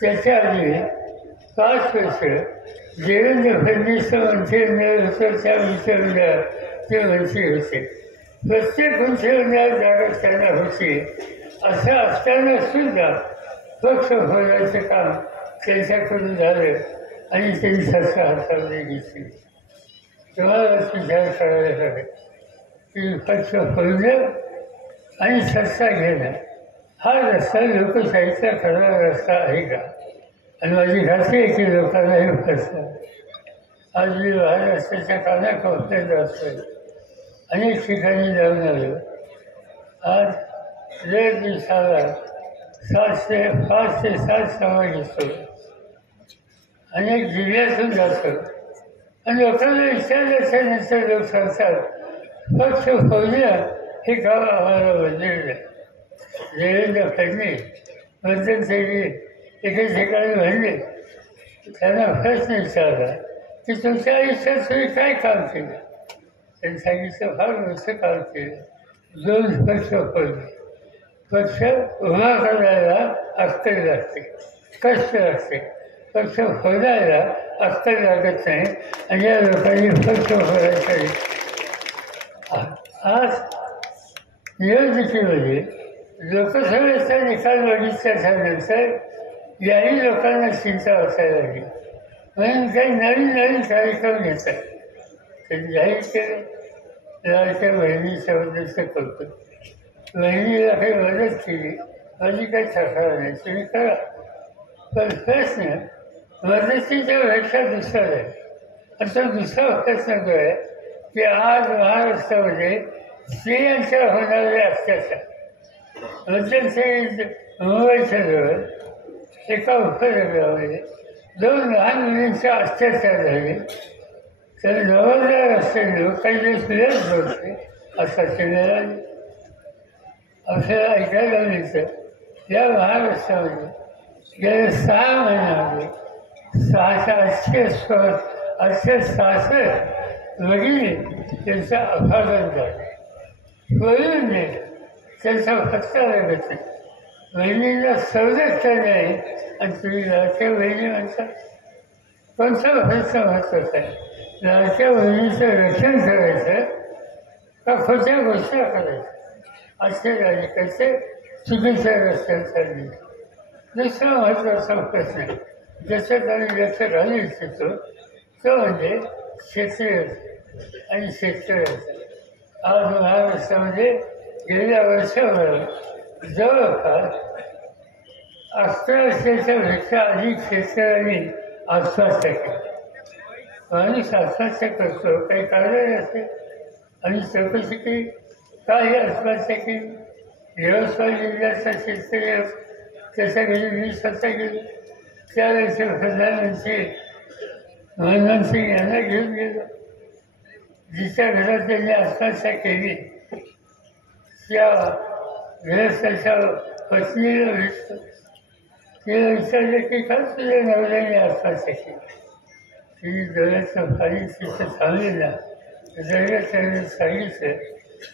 त्याच्या आधी 5 वर्ष देवेंद्र फडणवीस मंत्री होतं त्या मंत्रिमंडळात ते मंत्री होते. प्रत्येक मंत्रिमंडळात जागा त्यांना होती. असं असताना सुद्धा पक्ष फोडायचं काम त्यांच्याकडून झालं आणि त्यांनी सत्ता हातामध्ये घेतली. तुम्हालाच विचार करायला हवे की पक्ष फोडणं आणि सत्ता घेणं हा रस्ता लोकशाहीचा खरा रस्ता आहे का? आणि माझी खात्री आहे की लोकांना हे फसतं. आज मी महाराष्ट्राच्या कानाकोपऱ्यात जातोय, अनेक ठिकाणी जाऊन आलो. आज दर दिवसाला 5 ते 7 सभा घेतो. अनेक जिल्ह्यातून जातो आणि लोकांना विचारल्याच्यानंतर लोक सांगतात पक्ष फोडणं हे काम आम्हाला बदललं. देवेंद्र फडणवीस मध्यंतरी एका ठिकाणी म्हणले, त्यांना प्रश्न विचारला की तुमच्या आयुष्यात तुम्ही काय काम केलं? त्यांनी सांगितलं फार मोठं काम केलं. 2 पक्ष फोडले. पक्ष उभा करायला अक्कल लागते, कष्ट लागते. पक्ष फोडायला अक्कल लागत नाही आणि या लोकांनी पक्ष फोडायचं. आज निवडणुकीमध्ये लोकसभेचा निकाल बघितल्यानंतर याही लोकांना चिंता वाटायला लागली. म्हणून काही नवीन कार्यक्रम घेतात. त्यांनी जाहीर केलं लाडक्या बहिणीच्याबद्दलचं कौतुक. बहिणीला काही मदत केली, माझी काही तक्रार नाही, तुम्ही करा. पण प्रश्न मदतीच्या पेक्षा दुसरा आहे. आणि तो दुसरा प्रश्न जो आहे की आज महाराष्ट्रामध्ये स्त्रियांच्या होणारे अत्याचार. मध्यंतरी मुंबईच्या जवळ एका उपनगरामध्ये 2 लहान मुलींचा अत्याचार झाले. तर जबाबदार असलेले लोक काही दिवस वेळच बोलते असा केलेला. आपल्याला ऐकायला मिळतं या महाराष्ट्रामध्ये गेल्या 6 महिन्यामध्ये 866 भगिनी त्यांचं अपघात झालं. वळून नाही, त्यांचा पत्ता लागत नाही. बहिणीला संरक्षण नाही आणि तुम्ही लाडक्या बहिणी म्हणता. कोणता प्रश्न महत्त्वाचा आहे? लाडक्या बहिणीचं रक्षण करायचं का खोट्या गोष्टी करायच्या? असे राजकारचे चुकीच्या रस्त्यात चालले. दुसरा महत्त्वाचा प्रश्न आहे ज्याच्यात आम्ही लक्ष घालू इच्छितो तो म्हणजे क्षेत्रीय आणि शेतकऱ्याचा. आज महाराष्ट्रामध्ये गेल्या वर्षभरात जवळपास 1100च्या पेक्षा अधिक शेतकऱ्यांनी आत्महत्या केली. माणूस आत्महत्या करतो, काही कारण असते आणि चौकशी केली काही आत्महत्या केली. यवतमाळ जिल्ह्याचा शेतकरी त्याच्या घरी मी स्वतः गेलो. त्यावेळेचे प्रधानमंत्री मनमोहन सिंग यांना घेऊन गेलो. जिच्या घरात त्यांनी आत्महत्या केली त्या गृहस्थाच्या पत्नीला भेटतो. तिला विचारलं की का तुझ्या नवऱ्याने आत्महत्या केली? तिने डोळ्याचं पाणी तिथं थांबलेला जरा त्याने सांगितलं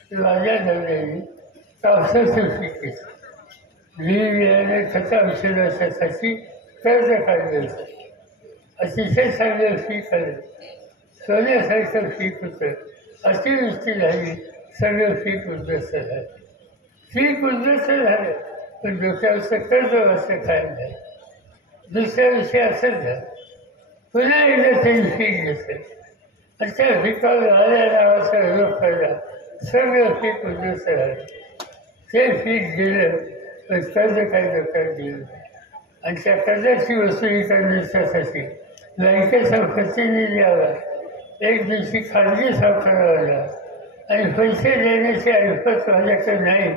की माझ्या नवऱ्याने कापसाचं पीक घेतलं. मी बियाणे खतं औषधासाठी कर्ज काढलं होतं. अतिशय चांगलं पीक आलं, सोन्यासारखं पीक होतं. अतिवृष्टी झाली, सगळं पीक उद्ध्वस्त झालं. पीक उद्ध्वस्त झालं पण डोक्यावरचं कर्ज असं काय झालं. दुसऱ्या विषय असंच झालं. पुन्हा एकदा त्यांनी पीक घेतलं आणि त्या पिकावर आल्या नावाचा रोग पडला. सगळं पीक उद्ध्वस्त झालं. ते पीक गेलं पण कर्ज काही डोक्यात गेलं आणि त्या कर्जाची वसुली करण्यासाठी बँकेचा प्रतिनिधी आला. एक दिवशी खाजगी सावकार आला आणि पैसे देण्याची ऐपत माझ्याकडे नाही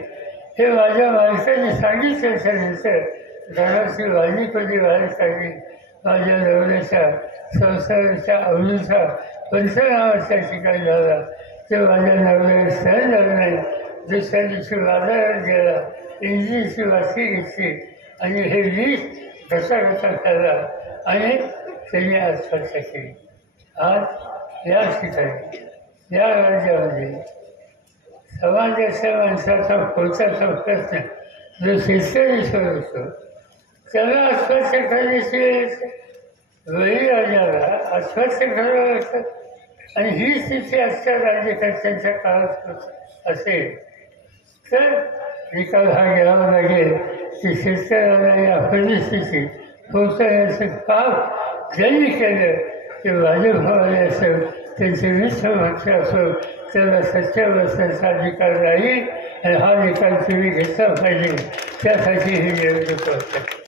हे माझ्या माणसाने सांगितल्याच्यानंतर घराची वाणी कधी बाहेर काढली. माझ्या नवऱ्याच्या संसाराच्या अवधीचा पंचनामाच्या ठिकाणी झाला. ते माझ्या नवऱ्याला सहन झालं नाही. दुसऱ्या दिवशी बाजारात गेला, इंजिनची वाटी घेतली आणि हे वीज घसा खाल्ला आणि त्यांनी आत्महत्या केली. आज या ठिकाणी या राज्यामध्ये समाजाच्या माणसाचा पोटाचा प्रश्न जो शेतकरी सोडवतो त्याला अस्वस्थ करण्याची वेळी आल्याला अस्वस्थ करावं लागतं. आणि ही स्थिती आजच्या राज्यकर्त्यांच्या काळात असेल तर निकाल हा घ्यावा लागेल की शेतकऱ्याला या परिस्थितीत पोहोचण्याचं काम ज्यांनी केलं ते भाजपवाले असेल त्यांचे मित्रपक्ष असो त्याला सत्यावस्थेचा निकाल राहील आणि हा निकाल तुम्ही घेतला पाहिजे त्यासाठी ही निवडणूक होते.